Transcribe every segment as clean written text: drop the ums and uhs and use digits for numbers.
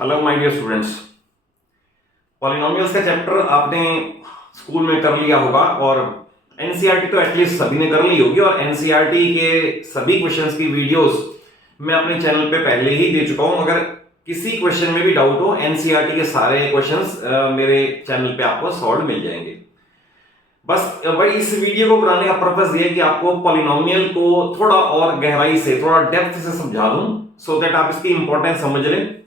Hello my dear students. Polynomials का chapter आपने school में कर लिया होगा और एनसीईआरटी तो एटलीस्ट सभी ने कर ली होगी और एनसीईआरटी के सभी क्वेश्चंस की वीडियोस मैं अपने चैनल पे पहले ही दे चुका हूं। अगर किसी क्वेश्चन में भी डाउट हो, एनसीईआरटी के सारे क्वेश्चंस मेरे चैनल पे आपको सॉल्व मिल जाएंगे। बस भाई इस वीडियो को बनाने का पर्पस ये है कि आपको पॉलिनोमियल को थोड़ा और गहराई से, थोड़ा डेप्थ से समझा दूं, सो दैट आप इसकी इंपॉर्टेंस समझ लें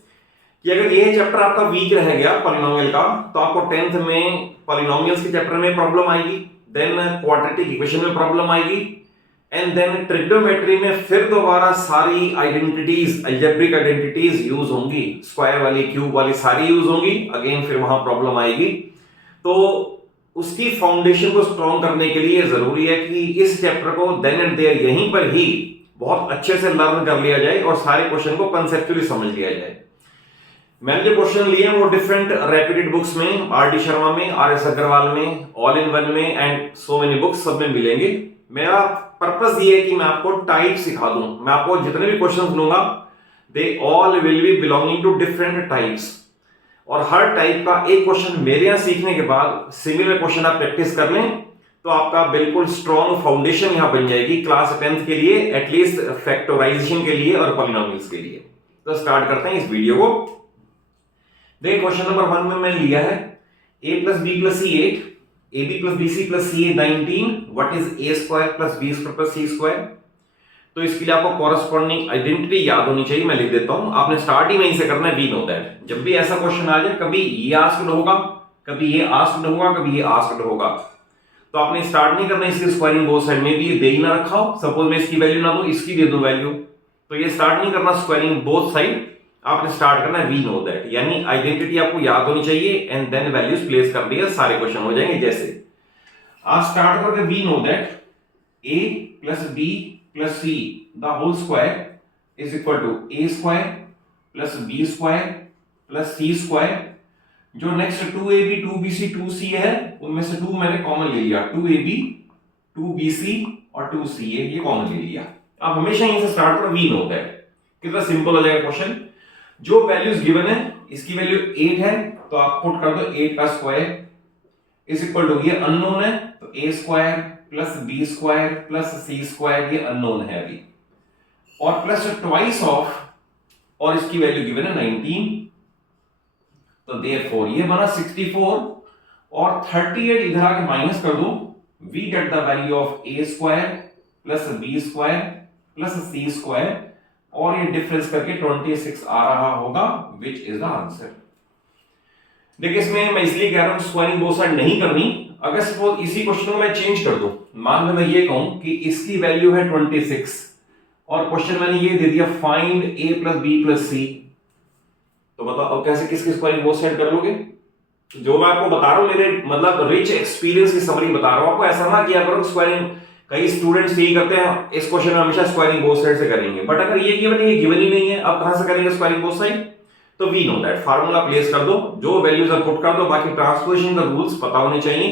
कि अगर ये चैप्टर आपका वीक रह गया पॉलिनोमियल का, तो आपको 10th में पॉलिनोमियल्स के चैप्टर में प्रॉब्लम आएगी, देन क्वाड्रेटिक इक्वेशन में प्रॉब्लम आएगी, एंड देन ट्रिग्नोमेट्री में फिर दोबारा सारी आइडेंटिटीज, अलजेब्रिक आइडेंटिटीज यूज होंगी, स्क्वायर वाली, क्यूब वाली सारी यूज होंगी, अगेन फिर वहां प्रॉब्लम आएगी। तो उसकी फाउंडेशन को स्ट्रॉन्ग करने के लिए जरूरी है कि इस चैप्टर को देन एंड देयर यहीं पर ही बहुत अच्छे से लर्न कर लिया जाए और सारे क्वेश्चन को कंसेप्चुअली समझ लिया जाए। मैंने जो क्वेश्चन लिए हैं वो डिफरेंट रेप्यूटेड बुक्स में, आर डी शर्मा में, आर एस अग्रवाल में, ऑल इन वन में एंड सो मेनी बुक्स सब में मिलेंगे। मेरा पर्पस ये है कि मैं आपको टाइप सिखा दूं। मैं आपको जितने भी क्वेश्चन लूंगा they all will be belonging to different types, और हर टाइप का एक क्वेश्चन मेरे यहां सीखने के बाद सिमिलर क्वेश्चन आप प्रैक्टिस कर लें तो आपका बिल्कुल स्ट्रॉन्ग फाउंडेशन यहां बन जाएगी क्लास 10th के लिए, एटलीस्ट फैक्टराइजेशन के लिए और पॉलिनोमियल्स के लिए। तो स्टार्ट करते हैं इस वीडियो को। देखिए क्वेश्चन नंबर 1 में मैं लिया है a plus B plus C 8, A B plus B C plus C A 19, what is A square plus B square plus C square. तो इसके लिए आपको कॉरेस्पॉन्डिंग आइडेंटिटी याद होनी चाहिए। मैं लिख देता हूं, आपने स्टार्ट ही वहीं से करना है, वी नो दैट। जब भी ऐसा क्वेश्चन आ जाए, कभी ये आस्क्ड होगा, कभी ये आस्क्ड होगा, कभी ये आस्क्ड होगा, तो आपने स्टार्ट नहीं करना इसकी स्क्वायरिंग बोथ साइड में भी ये दे ही ना रखा हो। सपोज मैं इसकी वैल्यू ना दूं, इसकी दे दूं वैल्यू, तो ये स्टार्ट नहीं करना स्क्वायरिंग बोथ साइड, आपने स्टार्ट करना है वी नो दैट, यानी आइडेंटिटी आपको याद होनी चाहिए एंड देन वैल्यूज प्लेस कर दिया, सारे क्वेश्चन हो जाएंगे। जैसे आप स्टार्ट करके we know that a plus B plus C the whole square is equal to A square plus B square plus C square. जो नेक्स्ट 2ab 2bc 2c है उनमें से 2 मैंने कॉमन ले लिया, 2ab 2bc और 2ca ये कॉमन ले लिया। आप हमेशा यहीं से स्टार्ट करो, वी नो दैट। कितना सिंपल हो जाएगा क्वेश्चन। जो वैल्यूज गिवन है, इसकी वैल्यू 8 है तो आप पुट कर दो 8 का स्क्वायर इज इक्वल टू, ये अननोन है तो a square plus B square plus C square, ये अननोन है अभी, और प्लस ट्वाइस ऑफ, और इसकी वैल्यू गिवन है 19, तो देयरफॉर ये बना 64 और 38 इधर आके माइनस कर दो, we get the value of a square plus B square plus C square, और ये डिफरेंस करके 26 आ रहा होगा, विच इज द आंसर। देखिए इसमें मैं इसलिए कह रहा हूं स्क्वायरिंग बोथ साइड नहीं करनी। अगर सपोज इसी क्वेश्चन को मैं चेंज कर दूं, मान लो मैं ये कहूं कि इसकी वैल्यू है 26 और क्वेश्चन मैंने ये दे दिया find a plus B plus C, तो बताओ अब कैसे किसकी स्क्वायरिंग बोथ साइड कर लोगे। जो मैं आपको बता रहा हूं मेरे मतलब रिच एक्सपीरियंस की समरी बता रहा हूं आपको, ऐसा ना किया करो स्क्वायरिंग। कई स्टूडेंट्स यही करते हैं, इस क्वेश्चन में हमेशा स्क्वायरिंग बोथ साइड से करेंगे, बट अगर ये गिवन ही नहीं है, अब कहां से करेंगे स्क्वायरिंग बोथ साइड। तो we know that formula place कर दो, जो वैल्यूज पुट कर दो, बाकी ट्रांसपोजिशन का रूल्स पता होने चाहिए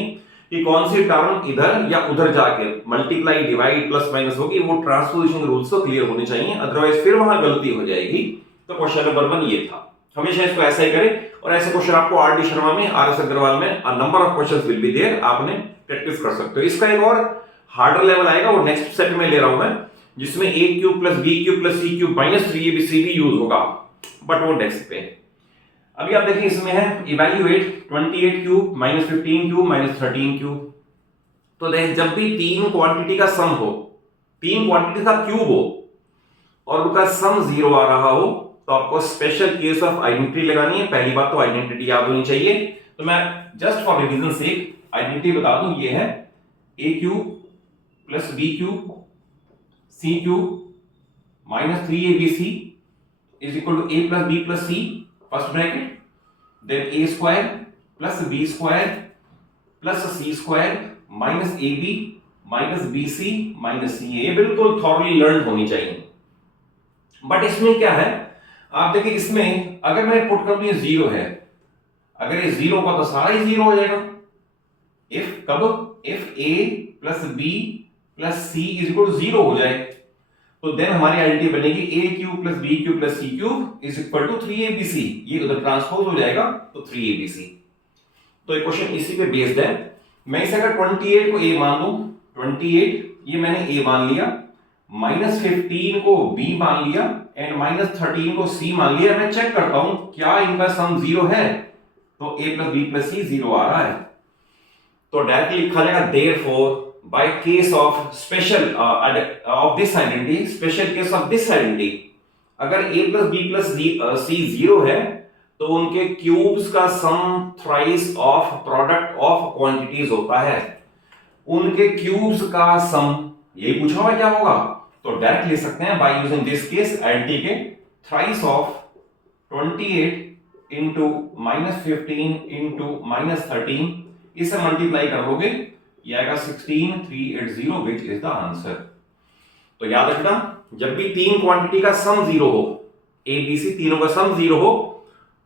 कि कौन सी टर्म इधर या उधर जाके मल्टीप्लाई डिवाइड प्लस माइनस होगी, वो ट्रांसपोजिशन रूल्स तो क्लियर होने चाहिए, अदरवाइज फिर वहां गलती हो जाएगी। तो क्वेश्चन नंबर 1 ये था, हमेशा इसको ऐसा ही करें। और ऐसे क्वेश्चन आपको आर डी शर्मा में, आर एस अग्रवाल में number of questions will be there, आपने प्रैक्टिस कर सकते हो। इसका एक और हार्डर लेवल आएगा, वो नेक्स्ट सेट में ले रहा हूं मैं, जिसमें a cube plus B cube plus C cube minus 3abc भी यूज होगा, बट वो नेक्स्ट पे। अभी आप देखिए इसमें है evaluate 28 cube minus 15 cube minus 13 cube. तो देख जब भी तीन क्वांटिटी का सम हो, तीन क्वांटिटी का क्यूब हो और उनका सम 0 आ रहा हो, तो आपको स्पेशल केस ऑफ आइडेंटिटी लगानी है। पहली बात तो आइडेंटिटी याद होनी चाहिए, तो मैं जस्ट फॉर रिवीजन से आइडेंटिटी बता दूं, ये है a cube plus B cube C cube minus 3abc is equal to a plus B plus C first bracket, then a square plus b square plus c square minus ab minus bc minus ca। ये बिल्कुल thoroughly learn होनी चाहिए। But इसमें क्या है, आप देखिए इसमें अगर मैं पुट कर दूं 0 है, अगर ये 0 का तो सारा ही 0 हो जाएगा। If a plus b plus c is equal to 0 हो जाए, तो देन हमारी आइडेंटिटी बनेगी A cube plus B cube plus C cube is equal to 3abc। ये उधर ट्रांसपोज हो जाएगा तो 3abc। तो एक क्वेश्चन इसी पे बेस्ड है। मैं इसे अगर 28 को a मान लूं, 28 ये मैंने a मान लिया, -15 को b मान लिया एंड -13 को c मान लिया। मैं चेक करता हूं क्या इनका सम 0 है, तो a plus b plus c 0 आ रहा है। तो डायरेक्टली लिखा जाएगा therefore by case of special of this identity, special case of this identity, अगर a plus b plus c 0 है तो उनके क्यूब्स का sum thrice of product of quantities होता है। उनके क्यूब्स का सम, यही पूछा हुआ क्या होगा, तो डायरेक्ट ले सकते हैं by using this case identity के थ्राइस ऑफ 28 इंटू -15 इंटू -13, इसे मल्टीप्लाई कर लोगे, ये आएगा 16380 विच इज द आंसर। तो याद रखना जब भी तीन क्वांटिटी का सम 0 हो, ए बी सी तीनों का सम 0 हो,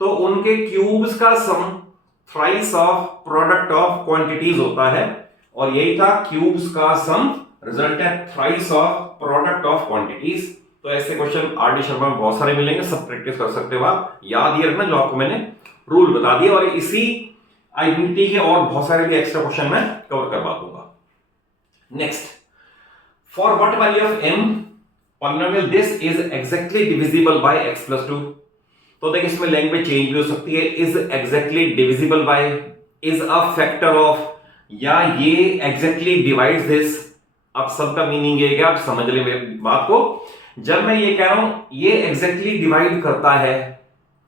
तो उनके क्यूब्स का sum thrice of product of quantities होता है। और यही था क्यूब्स का सम, रिजल्ट है thrice of product of quantities. तो ऐसे क्वेश्चन आर डी शर्मा में बहुत सारे मिलेंगे, सब प्रैक्टिस कर सकते हो आप। याद ये रखना जो आपको मैंने रूल बता दिया, और इसी आइडेंटिटी के और बहुत सारे भी एक्स्ट्रा क्वेश्चन मैं कवर करवा दूंगा। Next, for what value of m polynomial this is exactly divisible by x plus 2। तो देखिए इसमें लैंग्वेज चेंज भी हो सकती है, is exactly divisible bye, is a factor of, या ये एग्जैक्टली डिवाइड्स दिस। अब सबका मीनिंग ये है कि आप समझ ले मेरी बात को। जब मैं ये कह रहा हूं ये एग्जैक्टली डिवाइड करता है,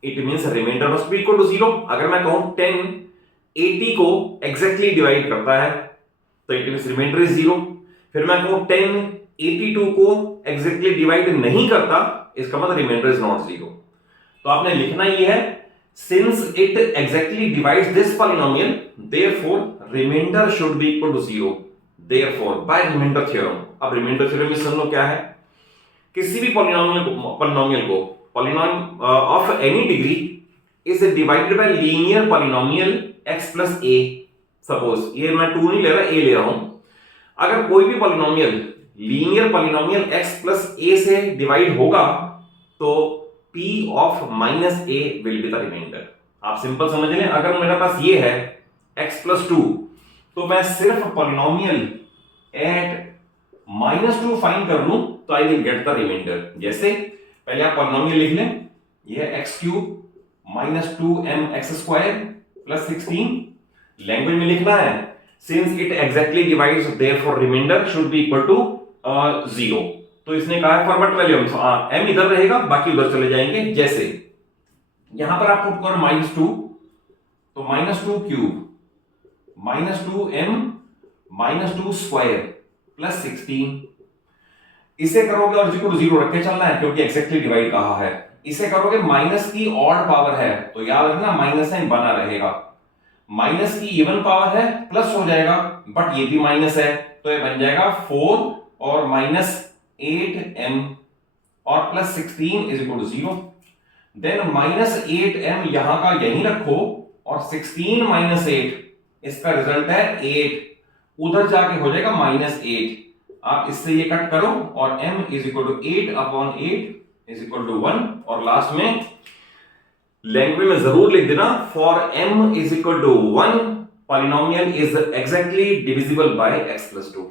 it means remainder must be equal to 0। अगर मैं कहूं 10 80 को एग्जैक्टली डिवाइड करता है तो इट मींस रिमाइंडर इज 0। फिर मैं कहूं 10 82 को एग्जैक्टली डिवाइड नहीं करता, इसका मतलब रिमाइंडर इज नॉट 0। तो आपने लिखना ये है, since it exactly divides this polynomial therefore remainder should be equal to 0, therefore by remainder theorem. अब रिमाइंडर थ्योरम में समझ लो क्या है, किसी भी पॉलिनोमियल को polynomial of any degree is divided by linear polynomial x plus a। Suppose ये मैं 2 नहीं ले रहा, a ले रहा हूं। अगर कोई भी polynomial linear polynomial x plus a से डिवाइड होगा तो p of minus a will be the remainder. आप सिंपल समझ लें, अगर मेरे पास ये है x प्लस 2 तो मैं सिर्फ पॉलिनोमियल एट -2 फाइंड कर लूं तो I will get the remainder. जैसे पहले आप पॉलिनोमियल लिख लें, ये है x cube -2mx² plus 16। Language में लिखना है, since it exactly divides therefore remainder should be equal to 0। तो इसने कहा है फॉर व्हाट वैल्यू m इधर रहेगा, बाकी उधर चले जाएंगे। जैसे यहां पर आप पुट करो -2, तो -2 क्यूब -2m -2² प्लस 16। इसे करोगे और इक्वल टू 0 रख के चलना है क्योंकि एग्जैक्टली डिवाइड कहा है। इसे करोगे माइनस की ऑड पावर है तो याद रखना माइनस साइन बना रहेगा, माइनस की इवन पावर है प्लस हो जाएगा, बट ये भी माइनस है तो ये बन जाएगा 4 और -8m और plus 16 is equal to 0। Then -8m यहां का यहीं रखो और 16 -8 इसका रिजल्ट है 8, उधर जाके हो जाएगा -8। आप इससे ये कट करो और m is equal to 8/8 is equal to 1। और लास्ट में लैंग्वेज में जरूर लिख देना, for m is equal to 1 polynomial is exactly divisible by x plus 2।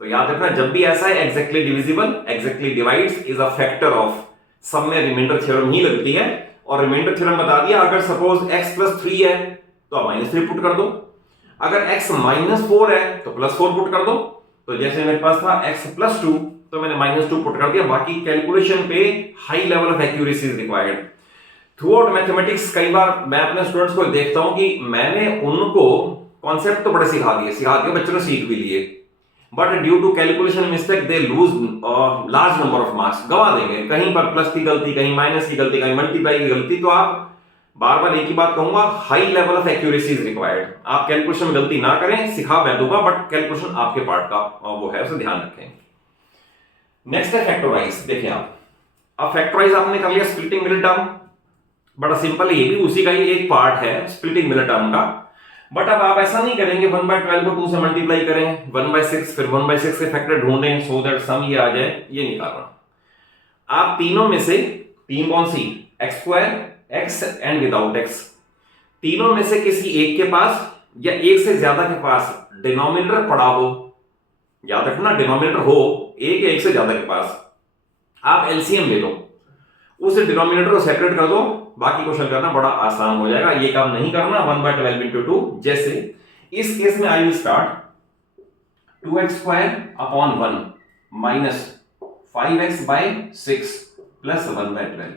तो याद रखना जब भी ऐसा है exactly divisible, exactly divides is a factor of, सब में रिमाइंडर थ्योरम ही लगती है। और रिमाइंडर थ्योरम बता दिया, अगर सपोज x प्लस 3 है तो आप -3 पुट कर दो, अगर x -4 है तो +4 पुट कर दो। तो जैसे मेरे पास था x प्लस 2 तो मैंने -2 पुट कर दिया। बाकी कैलकुलेशन पे high level of accuracy is required. Through out mathematics कई बार मैं अपने स्टूडेंट्स को देखता हूं कि मैंने उनको कॉन्सेप्ट तो बड़े सिखा दिए, बच्चों ने सीख भी लिए, but due to calculation mistake they lose large number of marks, गवा देंगे। कहीं पर प्लस की गलती, कहीं माइनस की गलती, कहीं मल्टीप्लाई की गलती। तो आप बार बार एक ही बात कहूंगा, high level of accuracy is required. आप कैलकुलेशन में गलती ना करें, सिखा मैं दूंगा, बट कैलकुलेशन आपके पार्ट का वो है, उसे ध्यान रखें। नेक्स्ट है फैक्टराइज। देखिए आप, अब फैक्टराइज आपने कर लिया स्प्लिटिंग मिडिल टर्म, बड़ा सिंपल है, ये भी उसी का ही एक पार्ट है स्प्लिटिंग मिडिल टर्म का। बट अब आप ऐसा नहीं करेंगे 1/12 को 2 से मल्टीप्लाई करें, 1/6 फिर 1/6 के फैक्टर ढूंढें सो दैट सम ये आ जाए, ये नहीं करना। आप तीनों में से, तीन कौन सी, X square, X and without X, तीनों में से किसी एक के पास या एक से ज्यादा के पास डिनोमिनेटर पड़ा हो, याद रखना डिनोमिनेटर हो एक या एक से ज्यादा के पास, आप एलसीएम ले लो, उस डिनोमिनेटर को सेपरेट कर दो, बाकी क्वेश्चन करना बड़ा आसान हो जाएगा। ये काम नहीं करना 1/12 इंटू 2। जैसे इस केस में I will start 2x square upon 1 minus 5x by 6 plus 1/12।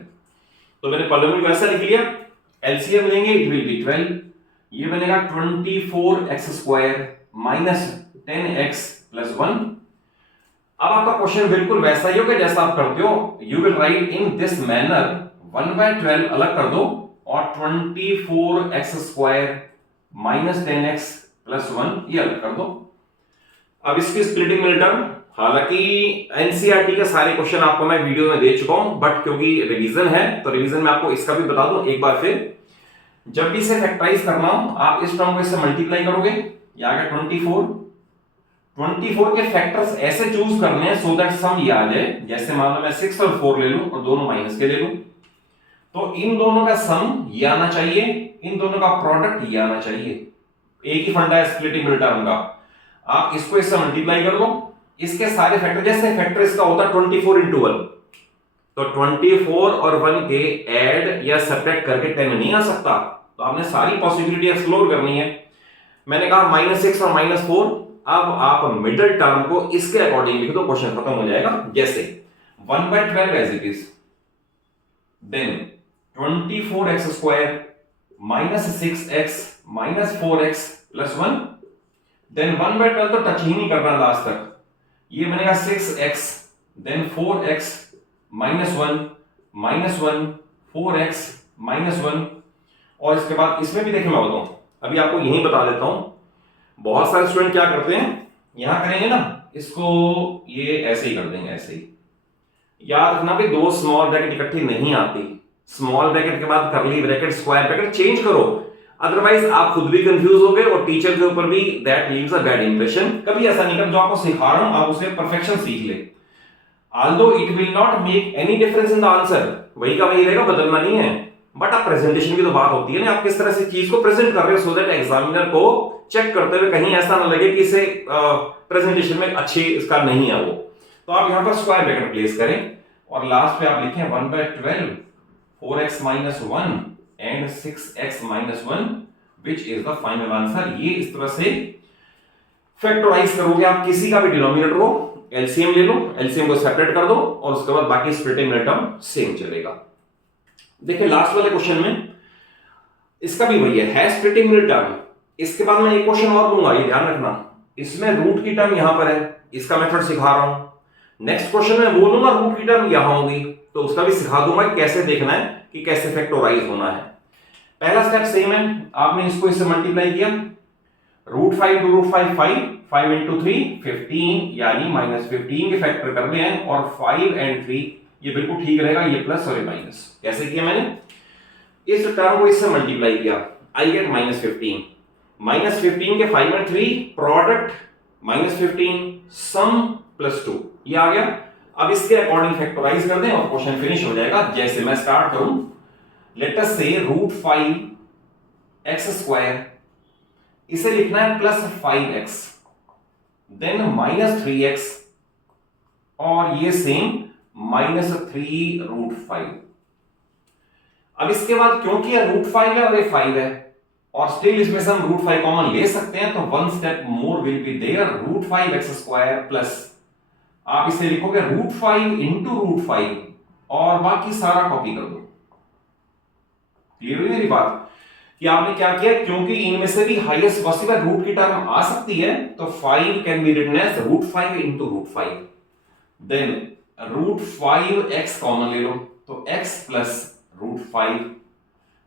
तो मैंने पॉलिनोमियल को ऐसा लिख लिया, एलसीएम लेंगे इट विल बी 12, ये बनेगा 24x square minus 10x plus 1। अब आपका क्वेश्चन बिल्कुल वैसा ही होगा जैसा आप करते हो, you will write in this manner 1/12 अलग कर दो और 24x square minus 10x plus 1 ये अलग कर दो। अब इसकी स्प्लिटिंग मिल टर्म, हालांकि एनसीईआरटी के सारे क्वेश्चन आपको मैं वीडियो में दे चुका हूं, बट क्योंकि रिवीजन है तो रिवीजन में आपको इसका भी बता दूं एक बार फिर। जब भी इसे फैक्टराइज करना हो आप इस टर्म को इससे मल्टीप्लाई करोगे, ये आ गया 24 के फैक्टर्स ऐसे चूज करने हैं सो दैट सम ये आ जाए। जैसे मान लो मैं 6 और 4 ले लूं और दोनों माइनस के ले लूं, तो इन दोनों का सम ये आना चाहिए, इन दोनों का प्रोडक्ट ये आना चाहिए। एक ही फंडा है स्प्लिटिंग मिल टर्म का, आप इसको इससे मल्टीप्लाई कर दो, इसके सारे फैक्टर, जैसे फैक्टर इसका होता है 24 इंटू 1, तो 24 और 1 के ऐड या सब्ट्रैक्ट करके 10 नहीं आ सकता, तो आपने सारी पॉसिबिलिटी एक्सप्लोर करनी है। मैंने कहा -6 और -4, अब आप मिडिल टर्म को इसके अकॉर्डिंग लिख दो, क्वेश्चन खत्म हो जाएगा। जैसे 1/12 as it is, then 24x square minus 6x minus 4x plus 1, then 1/12 तो टच ही नहीं करना लास्ट तक, ये बनेगा 6x then 4x minus 1 minus 1 4x minus 1। और इसके बाद इसमें भी देखिए मैं बताऊं, अभी आपको यही बता देता हूं, बहुत सारे स्टूडेंट क्या करते हैं, यहां करेंगे ना इसको, ये ऐसे ही कर देंगे, ऐसे ही। याद रखना भी दो स्मॉल ब्रैकेट इकट्ठी नहीं आती, स्मॉल ब्रैकेट के बाद करली ब्रैकेट स्क्वायर ब्रैकेट चेंज करो, अदरवाइज आप खुद भी कंफ्यूज हो गए और टीचर के ऊपर भी that leaves a bad impression. कभी ऐसा नहीं कर, जो आपको सिखा रहा हूं आप उसे परफेक्शन सीख ले, although it will not make any difference in the answer, वही का वही रहेगा, बदलना नहीं है, बट आप प्रेजेंटेशन की तो बात होती है ना, आप किस तरह से चीज को प्रेजेंट कर रहे हो, सो दैट एग्जामिनर को चेक करते हुए कहीं ऐसा ना लगे कि इसे प्रेजेंटेशन में अच्छी इसका नहीं है वो। तो आप यहां पर स्क्वायर ब्रैकेट प्लेस करें और लास्ट पे आप लिखें 1/12 4x minus 1 and 6x minus 1 which is the final answer. ये इस तरह से फैक्टराइज करोगे आप, किसी का भी डिनोमिनेटर को एलसीएम ले लो, एलसीएम को सेपरेट कर दो और उसके बाद बाकी स्प्लिटिंग मिल टर्म सेम चलेगा। देखिए लास्ट वाले क्वेश्चन में इसका भी वही है स्प्लिटिंग मिल टर्म। इसके बाद मैं एक क्वेश्चन और दूंगा, ये ध्यान रखना, इसमें रूट की टर्म यहां पर है, इसका मेथड सिखा रहा हूं। नेक्स्ट क्वेश्चन में वो दूंगा रूट की टर्म यहां होगी, तो उसका भी सिखा दूंगा कैसे देखना है कि कैसे फैक्टराइज होना है। पहला स्टेप सेम है, आपने इसको इससे मल्टीप्लाई किया, √5 टू √5 5 इंटू 3 15, यानी -15 के फैक्टर कर रहे हैं और 5 एंड 3 ये बिल्कुल ठीक रहेगा, ये प्लस और ये माइनस। कैसे किया मैंने, इस टर्म को इससे मल्टीप्लाई किया, आई गेट -15, -15 के 5 एंड 3 प्रोडक्ट -15 सम +2 ये आ गया। अब इसके अकॉर्डिंग फैक्टराइज कर दें और क्वेश्चन फिनिश हो जाएगा। जैसे मैं स्टार्ट करूं, लेट अस से √5x स्क्वायर, इसे लिखना है +5x देन -3x और ये सेम -3√5। अब इसके बाद क्योंकि ये √5 है और ये 5 है और स्टिल इसमें से हम √5 कॉमन ले सकते हैं, तो one step more will be there, √5x square plus, आप इसे लिखोगे √5 इंटू √5 और बाकी सारा कॉपी कर दो। क्लियर हुई मेरी बात कि आपने क्या किया, क्योंकि इनमें से भी हाईएस्ट पॉसिबल रूट की टर्म आ सकती है, तो 5 can be written as √5 into √5, then √5x common ले लो, तो x प्लस √5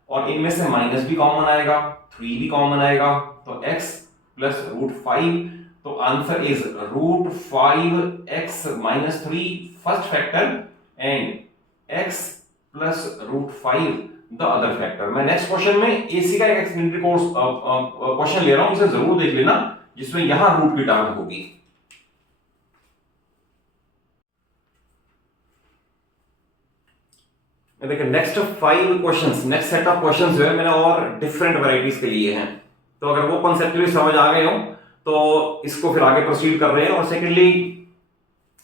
और इनमें से माइनस भी कॉमन आएगा, 3 भी कॉमन आएगा, तो x प्लस √5, तो answer is √5x minus 3 first factor and x plus √5 the other factor. मैं नेक्स्ट क्वेश्चन में एसी का एक एक्सप्लेनेटरी कोर्स क्वेश्चन ले रहा हूं, इसे जरूर देख लेना, जिसमें यहां रूट की टर्म होगी। देखिए next 5 questions, next set of questions जो है मैंने और डिफरेंट वैरायटीज के लिए हैं, तो अगर वो कॉन्सेप्चुअली समझ आ गए हो तो इसको फिर आगे प्रोसीड कर रहे हैं। और सेकेंडली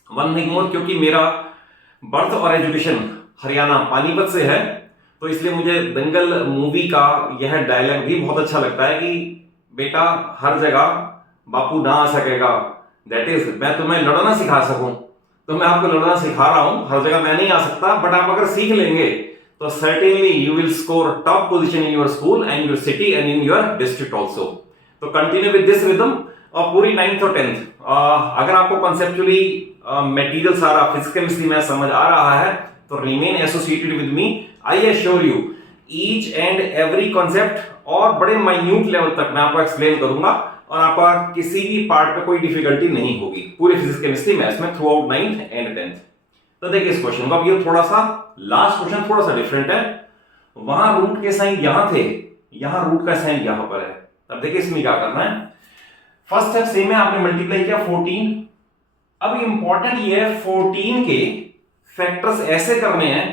वन थिंग मोर, क्योंकि मेरा बर्थ और एजुकेशन हरियाणा पानीपत से है, तो इसलिए मुझे दंगल मूवी का यह डायलॉग भी बहुत अच्छा लगता है कि बेटा हर जगह बापू ना आ सकेगा, दैट इज मैं तुम्हें लड़ना सिखा सकूं, तो मैं आपको लड़ना सिखा रहा हूं, हर जगह मैं नहीं आ सकता, बट आप अगर सीख लेंगे तो certainly you will score top position in your school and your city and in your district also. तो कंटिन्यू विद दिस रिदम और पूरी 9th और 10th अगर आपको कॉन्सेप्चुअली मटेरियल सारा फिजिक्स केमिस्ट्री में समझ आ रहा है तो remain associated with me. I assure you each and every concept और बड़े माइन्यूट लेवल तक मैं आपको एक्सप्लेन करूंगा और आपका किसी भी पार्ट पे कोई डिफिकल्टी नहीं होगी पूरे फिजिक्स केमिस्ट्री मैथ्स में through out 9th and 10th। तो देखिए इस क्वेश्चन का, अब ये थोड़ा सा लास्ट क्वेश्चन थोड़ा सा डिफरेंट है, वहां रूट के साइन यहां थे, यहां रूट का साइन यहां पर है। अब देखिए इसमें क्या करना है, फर्स्ट स्टेप सेम है, आपने मल्टीप्लाई किया 14। अब इंपॉर्टेंट ये है 14 के फैक्टर्स ऐसे करने हैं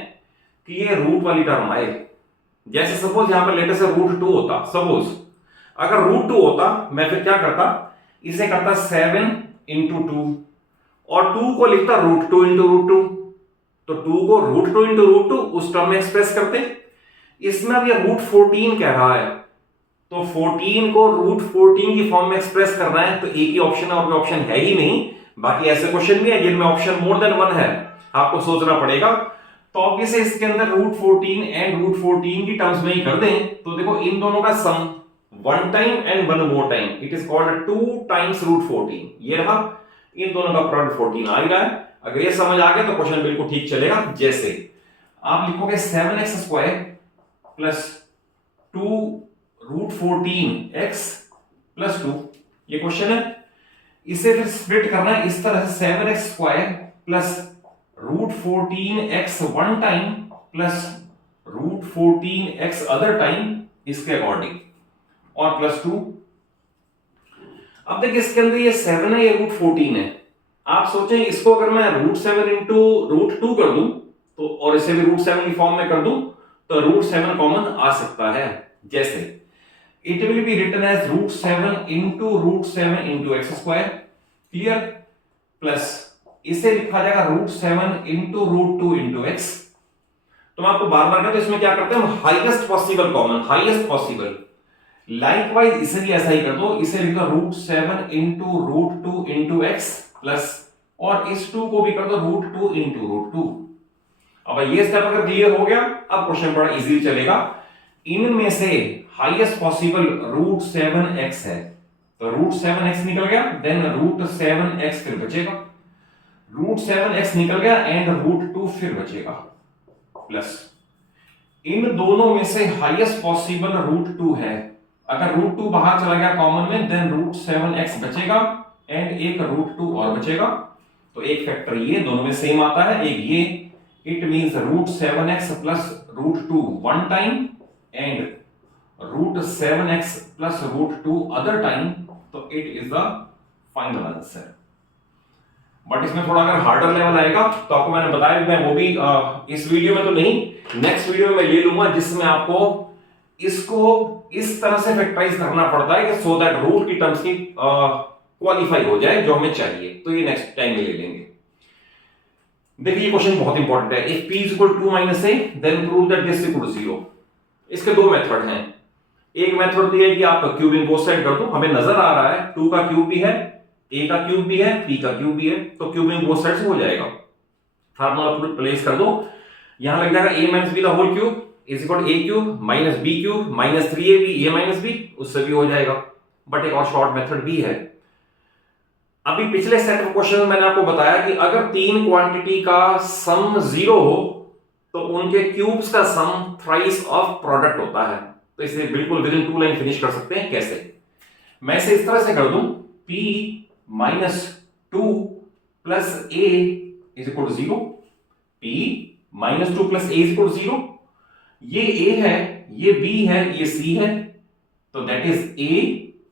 कि ये रूट वाली टर्म आए। जैसे सपोज यहां पर लेटर से रूट 2 होता, सपोज अगर रूट 2 होता मैं फिर क्या करता, इसे करता 7 इंटू 2 और 2 को लिखता रूट 2 इंटू रूट 2, तो 2 को रूट 2 इंटू रूट 2 उस टर्म में एक्सप्रेस करते। इसमें अब ये रूट 14 कह रहा है, तो 14 को रूट 14 की फॉर्म में एक्सप्रेस करना है, तो एक ही ऑप्शन है और कोई ऑप्शन है ही नहीं। बाकी ऐसे क्वेश्चन भी है जिनमें ऑप्शन मोर देन 1 है, आपको सोचना पड़ेगा। तो ऑब्वियसली इसके अंदर रूट 14 एंड रूट 14 की टर्म्स में ही कर दें, तो देखो इन दोनों का sum 1 time and 1 more time, it is called 2 times root 14। ये रहा, इन दोनों का प्रोडक्ट 14 आ ही रहा है। अगर ये समझ आ गया तो क्वेश्चन बिल्कुल ठीक चलेगा। जैसे आप लिखोगे 7x square plus 2 root 14x plus 2, ये क्वेश्चन है। इसे फिर स्प्लिट करना है इस तरह से, 7x square plus root 14x one time plus root 14x other time इसके अकॉर्डिंग और प्लस 2। अब देखिए इसके अंदर ये 7 है, ये रूट 14 है। आप सोचें इसको अगर मैं रूट 7 इंटू रूट 2 कर दूं तो, और इसे भी रूट 7 की फॉर्म में कर दूं तो रूट 7 कॉमन आ सकता है। जैसे it will be written as root 7 into root 7 into X square, clear, plus इसे लिखा जाएगा root 7 into root 2 into X. तो मैं आपको बार बार कहता हूं इसमें क्या करते हैं, highest possible common, highest possible. Likewise इसे भी ऐसा ही कर दो, इसे लिख दो root 7 into root 2 into X plus, और इस 2 को भी कर दो रूट 2 इंटू रूट 2। अब ये स्टेप अगर क्लियर हो गया, अब क्वेश्चन बड़ा इजीली चलेगा। इनमें से हाईएस्ट पॉसिबल रूट 7x है, तो रूट 7x निकल गया, देन रूट 7x फिर बचेगा, रूट 7x निकल गया एंड रूट 2 फिर बचेगा, प्लस इन दोनों में से हाईएस्ट पॉसिबल रूट 2 है। अगर रूट 2 बाहर चला गया कॉमन में, देन रूट 7x बचेगा एंड एक रूट 2 और बचेगा। तो एक फैक्टर ये दोनों में सेम आता है, एक ये, it means root 7x plus root 2 one time and root 7x plus root 2 other time, तो it is the final answer. But इसमें थोड़ा अगर हार्डर लेवल आएगा तो आपको मैंने बताया, मैं वो भी इस वीडियो में तो नहीं, नेक्स्ट वीडियो में मैं ले लूंगा जिसमें आपको इसको इस तरह से फैक्टराइज करना पड़ता है कि सो दैट रूट की टर्म्स की क्वालिफाई हो जाए जो हमें चाहिए, तो ये नेक्स्ट टाइम में ले लेंगे। देखिए ये क्वेश्चन बहुत इंपॉर्टेंट है, if p is equal to minus a then prove that this equal to 0। इसके दो मेथड हैं, एक मेथड तो ये है कि आप क्यूबिंग को साइड कर दो, हमें नजर आ रहा है 2 का क्यूब भी है, a का क्यूब भी है, p का क्यूब भी है, तो क्यूबिंग बोथ साइड से हो जाएगा। फार्मूला प्लेस कर दो, यहां लग जाएगा a minus b the whole cube is equal to a cube minus b cube minus 3ab a minus b, उससे भी हो जाएगा। बट एक और शॉर्ट मेथड भी है। अभी पिछले सेट ऑफ क्वेश्चन में मैंने आपको बताया कि अगर तीन क्वांटिटी का सम 0 हो तो उनके क्यूब्स का सम थ्राइस ऑफ प्रोडक्ट होता है। तो इसे बिल्कुल विद इन 2 लाइन फिनिश कर सकते हैं। कैसे? मैं इसे इस तरह से कर दूं, p minus 2 plus a is equal to 0, p minus 2 plus a is equal to 0। ये a है, ये b है, ये c है, तो that is a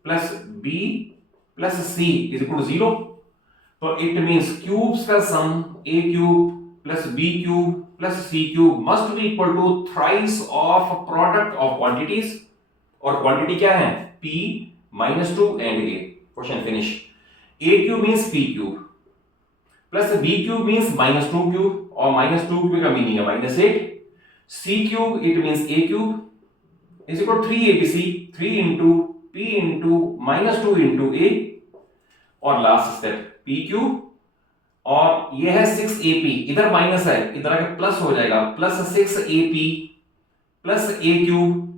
plus b plus c is equal to 0। तो इट मींस क्यूब्स का sum a cube plus B cube plus C cube must be equal to thrice of product of quantities, और quantity क्या है, p minus 2 and a। Question finish. a cube means p cube plus b cube means minus 2 cube, और minus 2 cube का meaning है minus 8। c cube it means a cube is equal 3abc, 3 into p into minus 2 into a, और last step p cube, और ये है 6ap, इधर minus है, इधर आके प्लस हो जाएगा, plus 6ap plus a cube,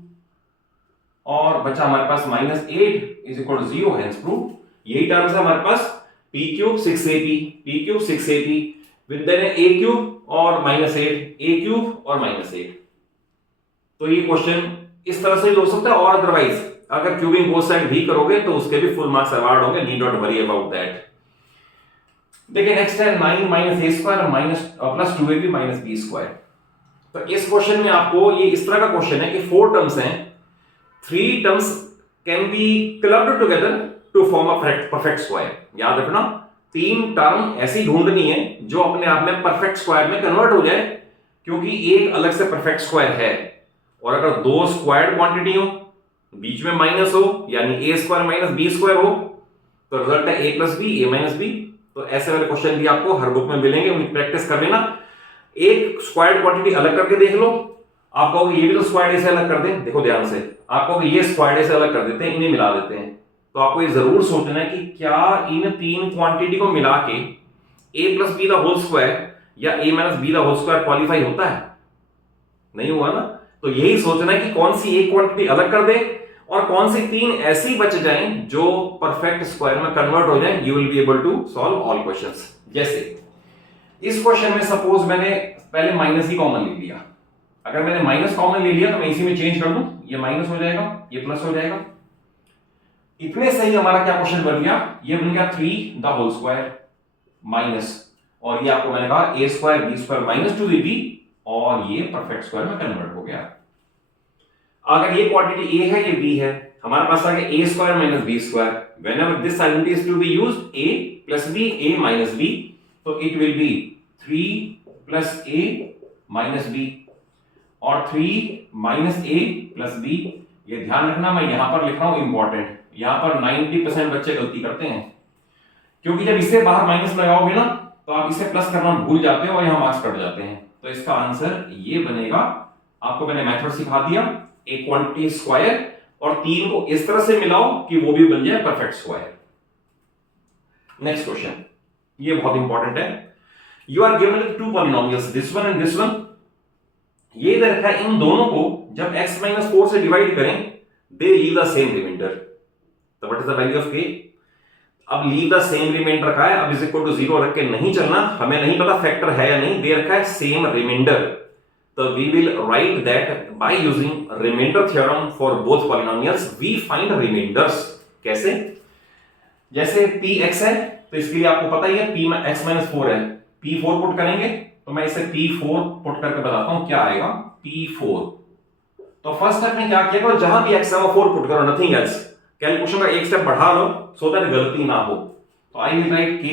और बचा हमारे पास minus 8 is equal to 0, hence prove. यही टर्म्स है हमारे पास, p cube 6ap with then a cube और माइनस 8, a क्यूब और माइनस 8। तो ये क्वेश्चन इस तरह से भी हो सकता है, और अदरवाइज अगर क्यूबिंग बोथ साइड भी करोगे तो उसके भी फुल मार्क्स अवार्ड होंगे, need not worry about that. देखिए नेक्स्ट है 9 minus a square minus plus 2ab minus b square. तो इस क्वेश्चन में आपको ये इस तरह का क्वेश्चन है कि 4 टर्म्स हैं, 3 terms can be clubbed together to form a perfect square. याद रखना, 3 टर्म ऐसी ढूंढनी है जो अपने आप में परफेक्ट स्क्वायर में कन्वर्ट हो जाए, क्योंकि एक अलग से परफेक्ट स्क्वायर है, और अगर 2 स्क्वायर्ड क्वांटिटी हो, बीच में माइनस हो, यानी ए स्क्वायर माइनस बी स्क्वायर हो, तो रिजल्ट है ए प्लस बी, ए माइनस बी। तो ऐसे वाले क्वेश्चन भी आपको हर बुक में मिलेंगे, उनकी प्रैक्टिस कर लेना। एक स्क्वायर्ड क्वांटिटी अलग करके देख लो, आप कहोगे ये भी तो स्क्वायर्ड से अलग कर दें, देखो ध्यान से, आप कहोगे ये स्क्वायर्ड से अलग कर देते हैं, इन्हें मिला देते हैं, तो आपको ये जरूर सोचना है कि क्या इन 3 क्वांटिटी को मिला के a plus b the whole square या a minus b the whole square qualify होता है? नहीं हुआ ना। तो यही सोचना है कि कौन सी एक क्वांटिटी अलग कर दे और कौन सी 3 ऐसी बच जाएं जो परफेक्ट स्क्वायर में कन्वर्ट हो जाएं। You will be able to solve all questions. जैसे इस क्वेश्चन में सपोज मैंने पहले माइनस ही कॉमन ले लिया, अगर मैंने माइनस कॉमन ले लिया तो मैं इसी में चेंज कर दूं, ये माइनस हो जाएगा, ये प्लस हो जाएगा। इतने से ही हमारा क्या क्वेश्चन बन गया, ये बन गया 3 द होल स्क्वायर माइनस, और ये आपको मैंने कहा a square b square minus 2ab, और ये परफेक्ट स्क्वायर में कन्वर्ट हो गया। अगर ये क्वांटिटी a है, ये b है, हमारे पास आ गया a square minus b square. Whenever this identity is to be used, a plus b, a minus b, तो it will be 3 plus a minus b, और 3 माइनस a प्लस b। ये ध्यान रखना, मैं यहां पर लिख रहा हूं इंपॉर्टेंट, यहां पर 90% बच्चे गलती करते हैं, क्योंकि जब इसे बाहर माइनस लगाओगे ना तो आप इसे प्लस करना भूल जाते हो और यहां मार्क्स कट जाते हैं। तो इसका आंसर ये बनेगा, आपको मैंने मेथड सिखा दिया, एक क्वांटिटी स्क्वायर और 3 को इस तरह से मिलाओ कि वो भी बन जाए परफेक्ट स्क्वायर। नेक्स्ट क्वेश्चन, ये बहुत इंपॉर्टेंट है। You are given with 2 polynomials, this one and this one. ये दे रखा है, इन दोनों को जब x - 4 से डिवाइड करें, दे लीव द सेम रिमाइंडर। तो what is the value of k? अब लीव द सेम रिमाइंडर रखा है, अब इज इक्वल टू 0 रख के नहीं चलना, हमें नहीं पता फैक्टर है या नहीं, दे रखा है सेम रिमाइंडर। तो we will write that by using remainder theorem for both polynomials we find remainders. कैसे? जैसे px है तो इसके लिए आपको पता ही है x - 4 है, p4 पुट करेंगे, तो मैं इसे p4 पुट करके बताता हूं क्या आएगा, p4। तो फर्स्ट स्टेप में क्या किया करो, जहां भी x है वो 4 पुट करो, नथिंग एल्स। कैलकुलेशन का एक स्टेप बढ़ा लो सो दैट गलती ना हो। तो आई विल राइट k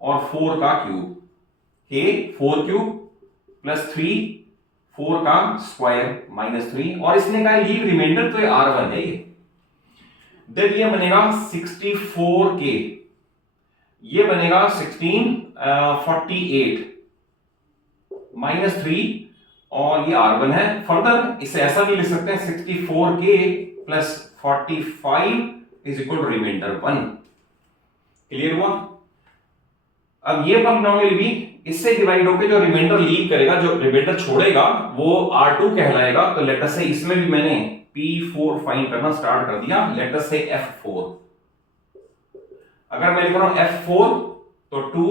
और 4 का क्यूब, k 4 क्यूब प्लस 3 4 का स्क्वायर माइनस 3, और इसने कहा लीव रिमाइंडर, तो ये r1 है। देन ये बनेगा 64k, ये बनेगा 1648 माइनस 3, और ये r1 है। फर्दर इसे ऐसा भी लिख सकते हैं 64k plus 45 is equal to remainder 1। Clear हुआ? अब ये पॉलिनोमियल भी इससे डिवाइड होकर जो रिमाइंडर लीव करेगा, जो रिमाइंडर छोड़ेगा, वो r2 कहलाएगा। तो लेट अस से इसमें भी मैंने p4 फाइंड करना स्टार्ट कर दिया, लेट अस से f4। अगर मैं लिख रहा हूं f4 तो 2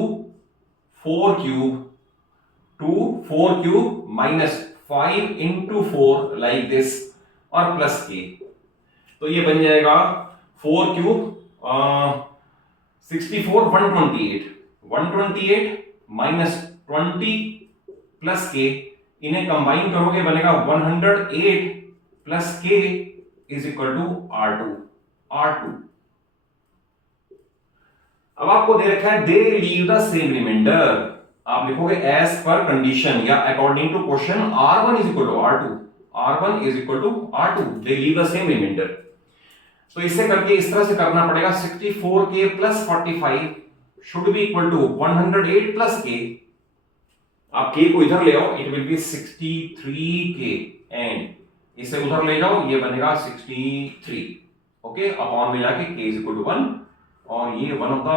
4 cube minus 5 into 4 like this, और प्लस k, तो ये बन जाएगा 4 क्यूब 64 128 माइनस 20 प्लस k, इन्हें कंबाइन करोगे बनेगा 108 plus k is equal to r2। अब आपको दे रखा है they leave the same remainder. आप लिखोगे एज पर कंडीशन या according to question R1 is equal to R2, R1 is equal to R2, they leave the same remainder. तो इसे करके इस तरह से करना पड़ेगा 64k plus 45 should be equal to 108 plus k। आप k को इधर ले आओ, it will B 63k and इसे उधर ले जाओ, ये बनेगा 63, ओके, अपॉन में जाके k इज इक्वल टू 1। और ये one of the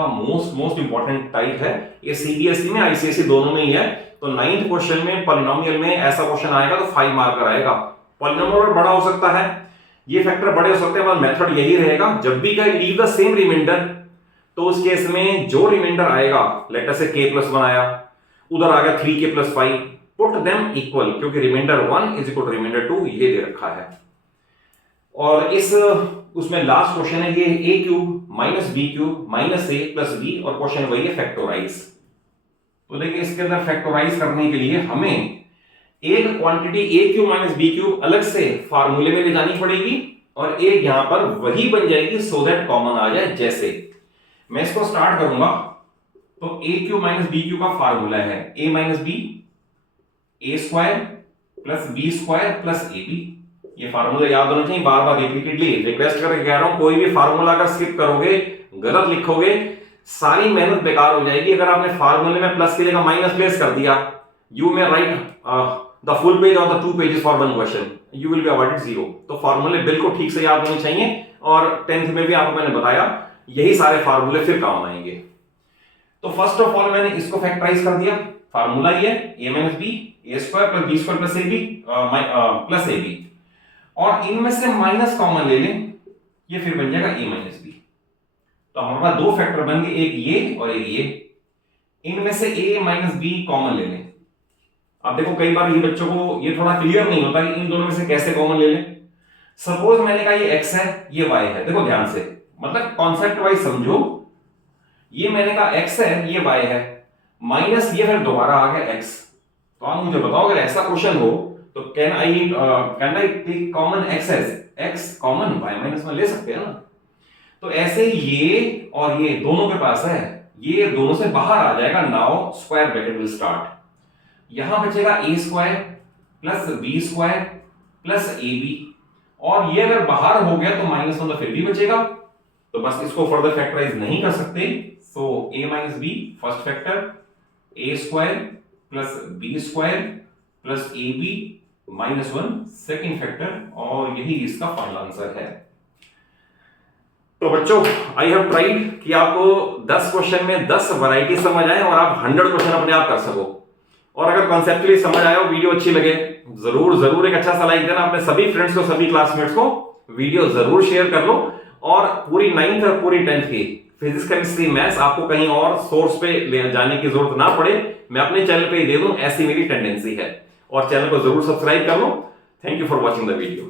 most important type है, ये सीबीएसई में आईसीएसई दोनों में ही है। तो 9th क्वेश्चन में पॉलिनोमियल में ऐसा क्वेश्चन आएगा तो 5 मार्कर आएगा। पॉलिनोमियल बड़ा हो सकता है, ये फैक्टर बड़े हो सकते हैं, पर मेथड यही रहेगा, जब भी कहे लीव द सेम रिमाइंडर तो उस केस में जो रिमाइंडर आएगा, लेट अस से k+1 आया, उधर आ गया 3k + 5, पुट देम इक्वल, क्योंकि remainder 1 is equal to remainder 2 ये दे रखा है। और इस उसमें लास्ट क्वेश्चन है ये a³ - b³ - a + b, और क्वेश्चन वही है फैक्टराइज। तो देखिए इसके अंदर फैक्टराइज करने के लिए हमें एक क्वांटिटी a³ - b³ अलग से फार्मूले में ले जानी पड़ेगी और एक यहां पर वही बन जाएगी सो दैट कॉमन आ जाए। जैसे मैं इसको स्टार्ट करूंगा तो a³ - b³ का फार्मूला है a - b a² + b² + ab। ये फार्मूला याद होना चाहिए, बार बार रिपीटेडली रिक्वेस्ट करके कह रहा हूं, कोई भी फार्मूला अगर स्किप करोगे, गलत लिखोगे, सारी मेहनत बेकार हो जाएगी। अगर आपने फार्मूले में प्लस की जगह माइनस प्लेस कर दिया, you may write the full page और the 2 pages for one question, you will be avoided 0। तो फार्मूले बिल्कुल ठीक से याद होने चाहिए, और 10th में भी आपको मैंने बताया यही सारे फार्मूले फिर काम आएंगे। तो फर्स्ट ऑफ ऑल मैंने इसको फैक्टराइज कर दिया, फार्मूला ये a - b a² + b² + ab + ab, और इनमें से माइनस कॉमन ले लें, ये फिर बन जाएगा a - b। तो हमारे पास दो फैक्टर बन गए, एक ये और एक ये। इनमें से a - b कॉमन ले लें। अब देखो कई बार ये बच्चों को ये थोड़ा क्लियर नहीं होता कि इन दोनों में से कैसे कॉमन ले लें। सपोज मैंने कहा ये x है, ये y है, देखो ध्यान से, मतलब कॉन्सेप्ट वाइज समझो। ये मैंने कहा x है, ये y है, माइनस ये फिर दोबारा आ गया x। तो आप मुझे बताओ अगर ऐसा क्वेश्चन हो तो can I take common x as x common y - 1 ले सकते हैं ना। तो ऐसे ये और ये दोनों के पास है, ये दोनों से बाहर आ जाएगा। Now square bracket will start, यहां बचेगा a² + b² + ab, और ये अगर बाहर हो गया तो -1 तो फिर भी बचेगा। तो बस इसको फर्दर फैक्टराइज नहीं कर सकते, सो a - b first factor, a² + b² + ab -1 second factor, और यही इसका फाइनल आंसर है। तो बच्चों आई हैव ट्राइड कि आपको 10 क्वेश्चन में 10 वैरायटी समझ आए और आप 100 क्वेश्चन अपने आप कर सको। और अगर कॉन्सेप्चुअली समझ आया हो, वीडियो अच्छी लगे, जरूर एक अच्छा सा लाइक देना, अपने सभी फ्रेंड्स को, सभी क्लासमेट्स को वीडियो जरूर शेयर कर लो। और पूरी 9th और पूरी 10th की फिजिक्स, केमिस्ट्री, मैथ्स आपको कहीं और सोर्स पे ले जाने की जरूरत ना पड़े, मैं अपने चैनल पे ही दे दूं, ऐसी मेरी टेंडेंसी है। और चैनल को जरूर सब्सक्राइब कर लो। Thank you for watching the video.